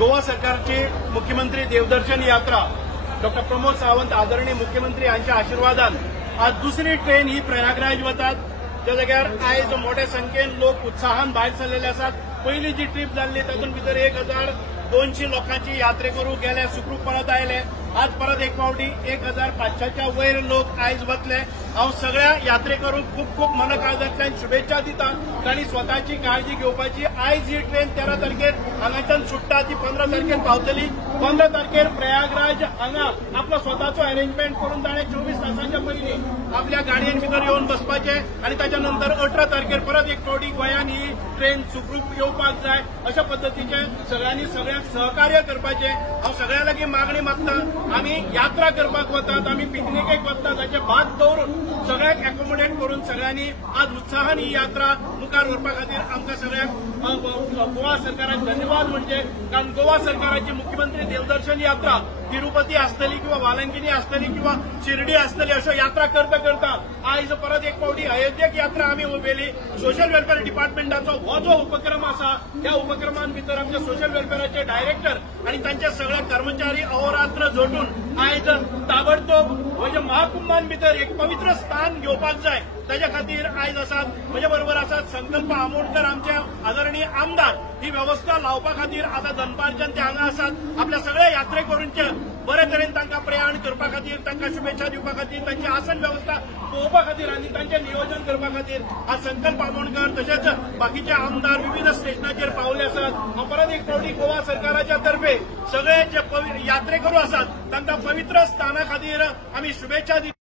गोवा सरकारची मुख्यमंत्री देवदर्शन यात्रा डॉक्टर प्रमोद सावंत आदरणीय मुख्यमंत्री यांच्या आशीर्वादान आज दुसरी ट्रेन ही प्रयागराज वतात. त्या जाग्यार आयज मोठ्या संख्येन लोक उत्साहान भायर सरलेले आसात. पहिली जी ट्रीप जाल्ली तातूंत भितर 1200 लोकांची यात्रेकरू गेले, सुखरूप परत आयले. आज परत एक फावटी 1500च्या वयर लोक आयज वतले. हांव सगळ्या यात्रेकरूंक खूप खूप मनकाळजांतल्यान शुभेच्छा दिता. तांणी स्वताची काळजी घेवपाची. आयज ही ट्रेन 13 तारखेर हांगाच्यान सुट्टा, ती 15 तारखेर पावतली. 15 तारखेर प्रयागराज हांगा आपलो स्वताचो अरेंजमेंट करून ताणें 24 तासांच्या पयलीं आपल्या गाडयेन भितर येवन बसपाचे आनी ताच्या नंतर 18 तारखेर परत एक फावटी गोंयान ही ट्रेन सुखरूप येवपाक जाय अशा पद्दतीचे सगळ्यांनी सगळ्यांक सहकार्य करपाचे. हांव सगळ्यां लागीं मागणी मागता, आमी यात्रा करपाक वतात, आमी पिकनिकेक वतात, ताचे भात दवरून सगळ्यांक एकोमोडेट करून सगळ्यांनी आज उत्साहान ही यात्रा मुखार व्हरपा खातीर आमकां सगळ्यांक गोवा सरकाराक धन्यवाद म्हणचे. कारण गोवा सरकाराची मुख्यमंत्री देवदर्शन यात्रा तिरुपती आसतली किंवा वालंगिनी आसतली किंवा शिर्डी आसतली अशो यात्रा करता करता आयज परत एक फावटी अयोध्येक यात्रा आमी उबेली. सोशल वेलफेअर डिपार्टमेंटाचो हो जो उपक्रम आसा त्या उपक्रमान भितर आमचे सोशल वेलफेअराचे डायरेक्टर आणि तांचे सगळे कर्मचारी अहोरात्र जोडून आयज ताबडतोब म्हणजे महाकुंभान भितर एक पवित्र स्थान घेवपाक जाय ताच्या खातीर आयज आसात. म्हजे बरोबर आसात संकल्प आमोणकर आमचे आदरणीय आमदार. ही व्यवस्था लावपा खातीर आता दनपारच्यान ते हांगा आसात. आपल्या सगळ्या यात्रेकरूंचे बरे तरेन तांकां प्रयाण करपा खातीर, तांकां शुभेच्छा दिवपा खातीर, तांची आसन व्यवस्था पळोवपा खातीर आनी तांचें नियोजन करपा खातीर आज संकल्प आमोणकर तशेंच बाकीचे आमदार विविध स्टेशनाचेर पावले आसात. हांव परत एक फावटी गोवा सरकाराच्या तर्फे सगळे जे यात्रेकरू आसात तांकां पवित्र स्थाना खातीर आमी शुभेच्छा दिता.